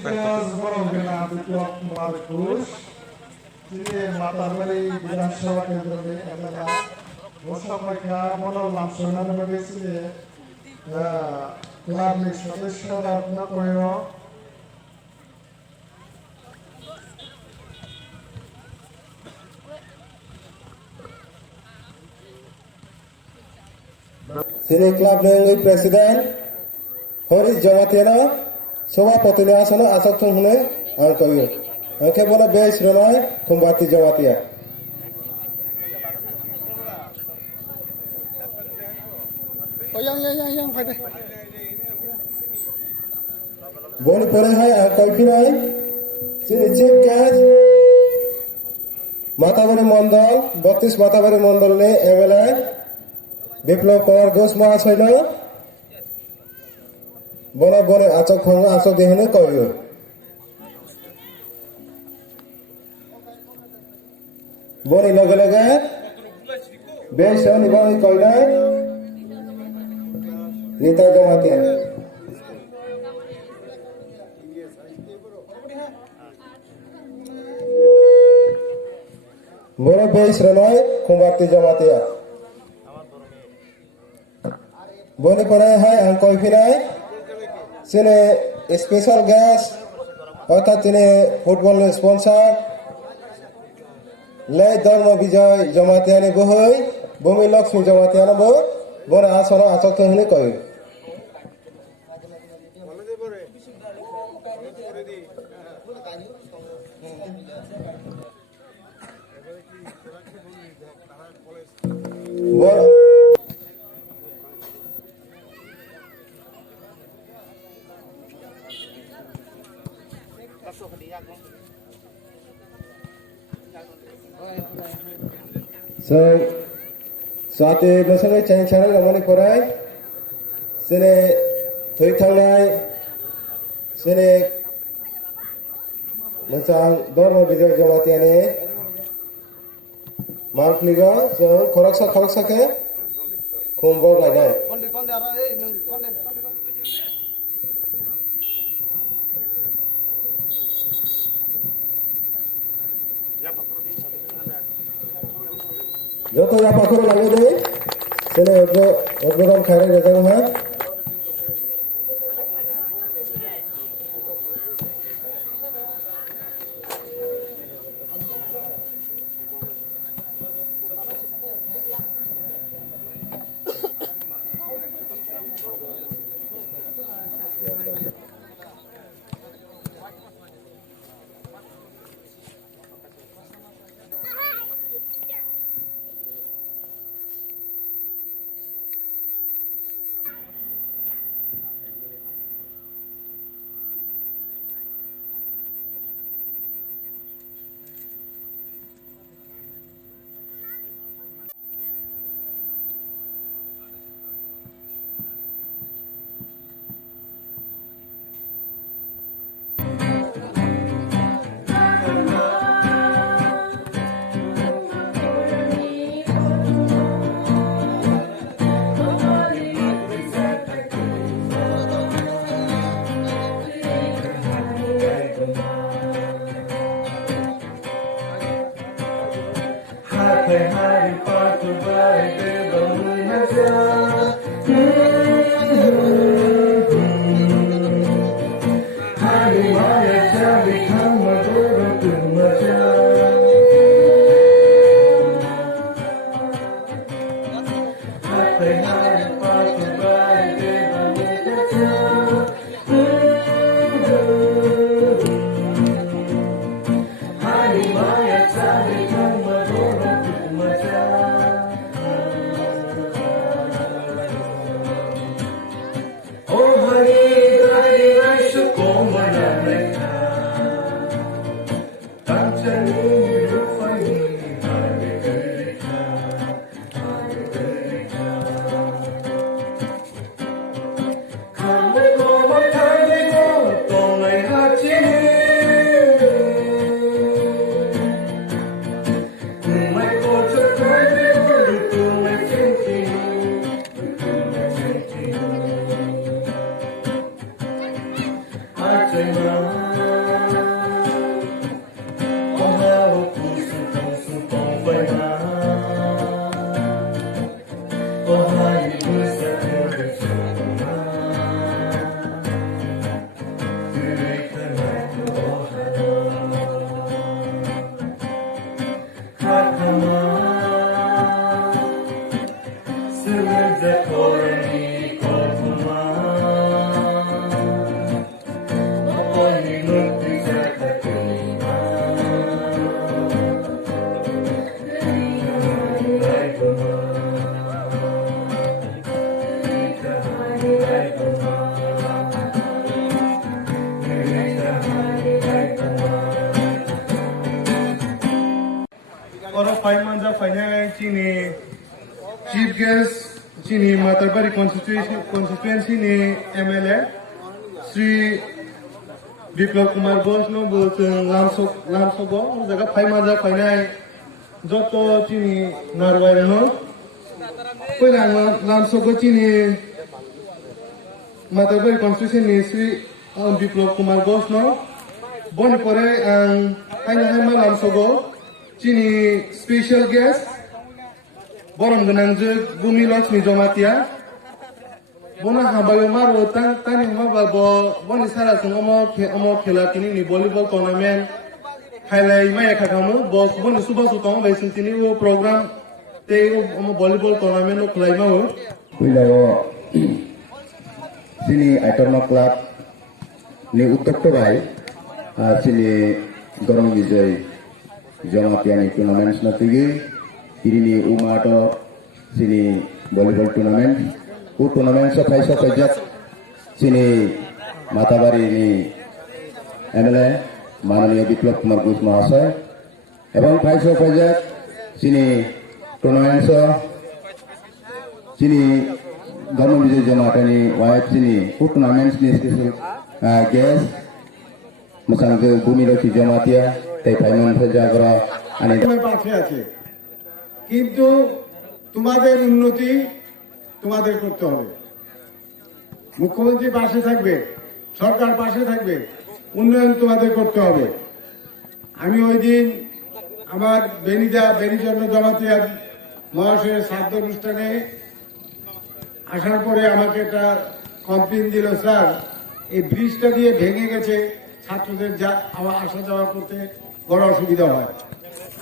Ilyas Borongena Biplop Markus Sini Matarmari Vidansabha Kendroni MLA Mosapaika Monol Lamsona Nabi Sini Klubni Sadesya Ratna Koyo Sini Club Nengi Presiden Horis Jawatiana Sopati Asana Asok Tunghune Angkoyo Angke Bola Base Renai Kumbati Jawatia yang phải đây. Boni Pore Hai Angkoy Sini Chief Guest Matabari Mandal 32 Matabari Mandal ne MLA Biplop Kumar Ghosh Mahasaya Bona Bone Asok Khanga Asok Dehane Koyo Boni Logalaga Base Shani Boni Koila Rita Jamatia Bone Base Renai Kumbati Jamatia Boni Pore Hai Angkoy Finai Sini Special Guest Othat Sini Football Sponsor Lai Dharma Vijay Jamatiani Bohoi Bumi Lakshmi Jamatiana Bo Bona Asana Asok Tunghune Koyo So, saat ini bersama channel kami korai, sini tuh tangai, sini macam dorong video jamati ini, mark liga, so korak sa ke, kumbang lagi. Joto ya pakuru lagi deh, sini udah kare jatuh ha. Oro 5 months of finance chini chief guest chini Matarbari constituency ni MLA Sri Biplab Kumar Bose no bulung lamsogo jaga 5 months of finance joto chini narwai no koina lamsogo chini Matarbari constituency ni Sri Biplab Kumar Bose no boni pore ang haina lamsogo chini special guest borom ganangjak Bumi Lakshmi Jamatia bona habayo maro tani mababo boni sara sungomo khela kini ni volleyball tournament highlight maya khakamu bos boni suba sutong bai sintini wo program te volleyball tournament no khlai ma ho kuilao sini Aitorma club ni uttokto bai sini Gorong Vijay Jamatia tournaments na tigi ini umato sini volleyball tournament tournament so paisa pajak sini Matabari ini MLA Mananiya Biplab Kumar Bose Mahasaya ebong paisa pajak sini tournament so sini Gorong Vijay Jamatia ni wife sini tournaments ni special guest masang Bumi Lakshmi Jamatia তাই final জায়গা আনে পাশে আছে কিন্তু তোমাদের উন্নতি তোমাদের করতে হবে মুখ্যমন্ত্রী পাশে থাকবে সরকার পাশে থাকবে উন্নয়ন তোমাদের করতে হবে আমি ওই দিন আমার বেনিজন্য জমাতিয়ার মহাশয়ের শ্রাদ্ধ অনুষ্ঠানে আসার পরে আমাকে একটা কমপ্লেন দিল স্যার এই ব্রিজটা দিয়ে ভেঙে গেছে ছাত্রদের আসা যাওয়া করতে বড় অসুবিধা হয়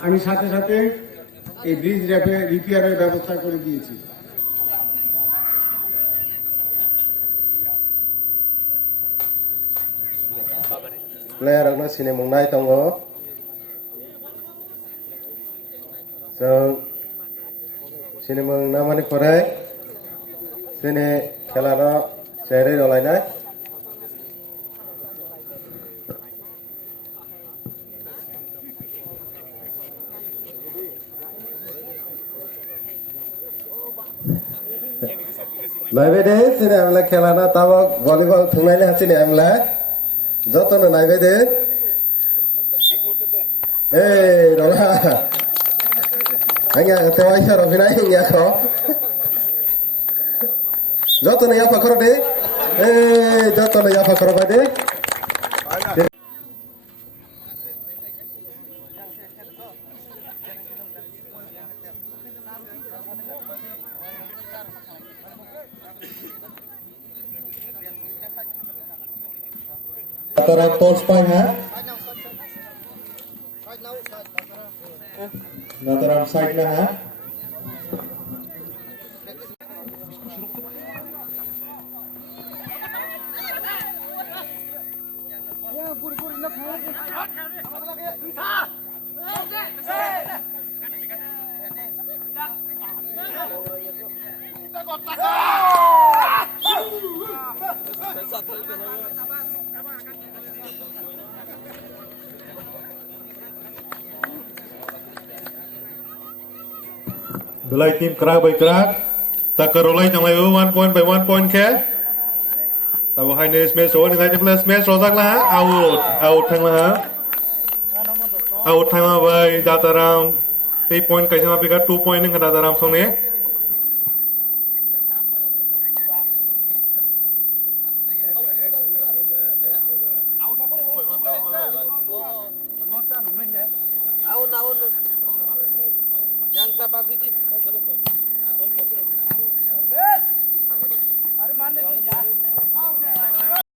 আমি সাথে সাথে এই ব্রিজ রিপেয়ারের ব্যবস্থা করে দিয়েছি player no sini mungnai tongo so sini mungna mani pore sini khela no seri rolai nai naibede sini amla khela na tabo volleyball thungnai na sini amla joto na naibede rola anya tewai sa robinai ya ko joto na ya pakoro de joto na ya pakoro ba de Tara torch pa ha Nataram side na ha Belai tim kerak by kerak tak kerolai chẳng lại 1 point by 1 point ke tahu hai ne smash over dengan jumlah smash rozak lah out thang lah out thang lah by Dataram 3 point kaisa ma pika 2 point dengan Dataram song ne yang tapak itu. Ada mana tu ya?